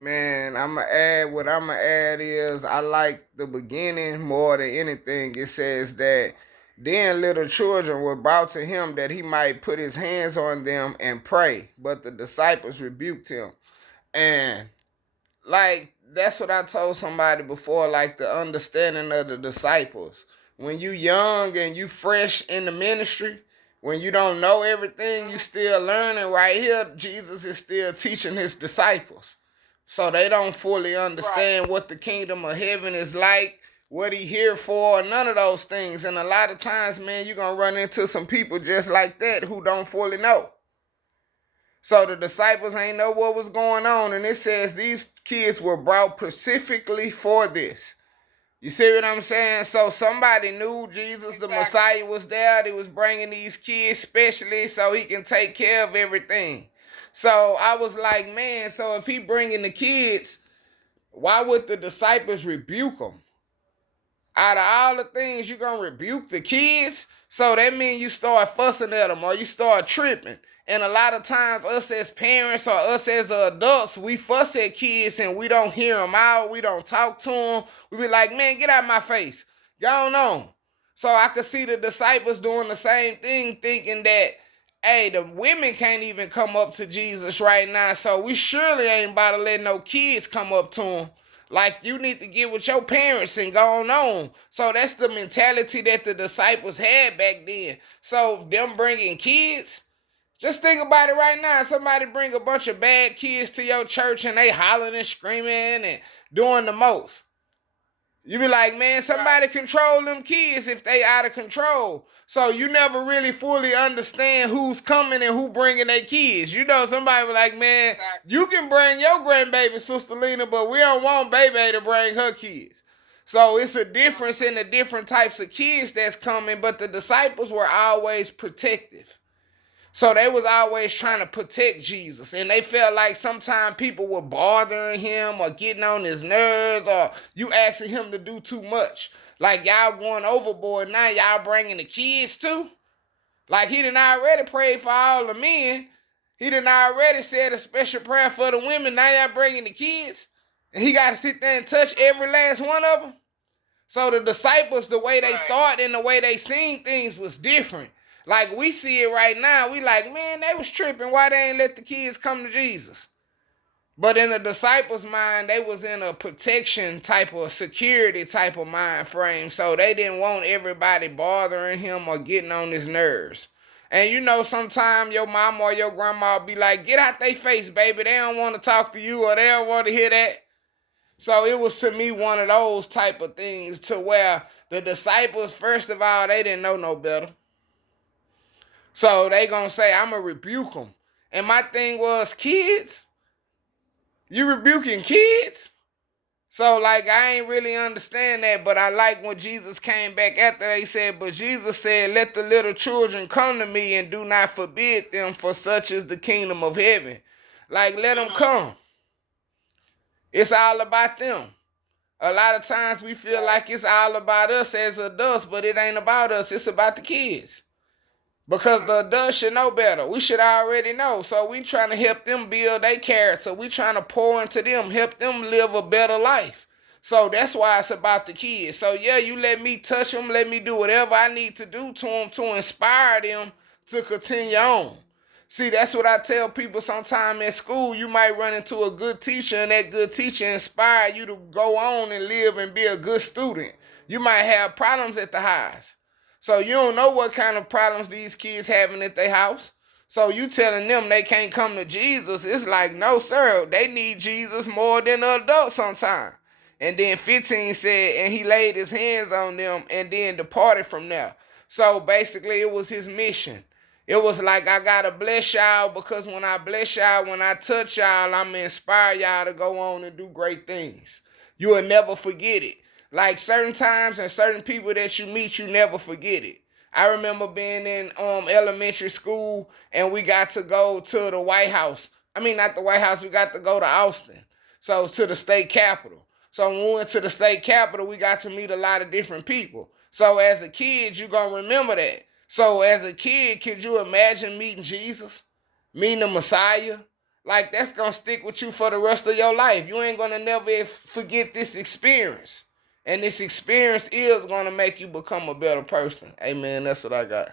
Man, what I'ma add is I like the beginning more than anything. It says that then little children were brought to him that he might put his hands on them and pray. But the disciples rebuked him. And like that's what I told somebody before, like the understanding of the disciples. When you young and you fresh in the ministry, when you don't know everything, you still learning. Right here, Jesus is still teaching his disciples. So they don't fully understand right. What the kingdom of heaven is like, what he here for, none of those things. And a lot of times, man, you're gonna run into some people just like that who don't fully know. So the disciples ain't know what was going on. And it says these kids were brought specifically for this. You see what I'm saying? So somebody knew Jesus, the Messiah, was there. They was bringing these kids specially so he can take care of everything. So I was like, man, so if he bringing the kids, why would the disciples rebuke them? Out of all the things, you're going to rebuke the kids? So that means you start fussing at them or you start tripping. And a lot of times, us as parents or us as adults, we fuss at kids and we don't hear them out. We don't talk to them. We be like, man, get out of my face. Go on. So I could see the disciples doing the same thing, thinking that, hey, the women can't even come up to Jesus right now, so we surely ain't about to let no kids come up to him. Like, you need to get with your parents and go on. So that's the mentality that the disciples had back then. So them bringing kids, just think about it right now. Somebody bring a bunch of bad kids to your church and they hollering and screaming and doing the most. You be like, man, somebody control them kids if they out of control. So you never really fully understand who's coming and who bringing their kids. You know, somebody be like, man, you can bring your grandbaby, Sister Lena, but we don't want baby to bring her kids. So it's a difference in the different types of kids that's coming, but the disciples were always protective. So they was always trying to protect Jesus. And they felt like sometimes people were bothering him or getting on his nerves or you asking him to do too much. Like y'all going overboard now, y'all bringing the kids too? Like he done already prayed for all the men. He done already said a special prayer for the women. Now y'all bringing the kids? And he got to sit there and touch every last one of them? So the disciples, the way they thought and the way they seen things was different. Like we see it right now, we like, man, they was tripping. Why they ain't let the kids come to Jesus? But in the disciples' mind, they was in a protection type of security type of mind frame. So they didn't want everybody bothering him or getting on his nerves. And you know, sometimes your mom or your grandma be like, get out their face, baby. They don't want to talk to you or they don't want to hear that. So it was to me one of those type of things to where the disciples, first of all, they didn't know no better. So they gonna say, I'm gonna rebuke them. And my thing was, kids? You rebuking kids? So like I ain't really understand that, but I like when Jesus came back after they said, but Jesus said, let the little children come to me and do not forbid them, for such is the kingdom of heaven. Like let them come. It's all about them. A lot of times we feel like it's all about us as adults, but it ain't about us. It's about the kids. Because the adults should know better. We should already know. So we trying to help them build their character. We trying to pour into them, help them live a better life. So that's why it's about the kids. So yeah, you let me touch them, let me do whatever I need to do to them to inspire them to continue on. See, that's what I tell people sometime at school. You might run into a good teacher and that good teacher inspire you to go on and live and be a good student. You might have problems at the house. So you don't know what kind of problems these kids having at their house. So you telling them they can't come to Jesus. It's like, no, sir, they need Jesus more than the adults sometimes. And then 15 said, and he laid his hands on them and then departed from there. So basically it was his mission. It was like, I gotta bless y'all because when I bless y'all, when I touch y'all, I'm gonna inspire y'all to go on and do great things. You will never forget it. Like certain times and certain people that you meet, you never forget it. I remember being in elementary school and we got to go to the White House. I mean, not the White House, we got to go to Austin. So to the state capitol. So when we went to the state capitol, we got to meet a lot of different people. So as a kid, you're going to remember that. So as a kid, could you imagine meeting Jesus? Meeting the Messiah? like that's gonna stick with you for the rest of your life. You ain't gonna never forget this experience. And this experience is gonna make you become a better person. Amen. That's what I got.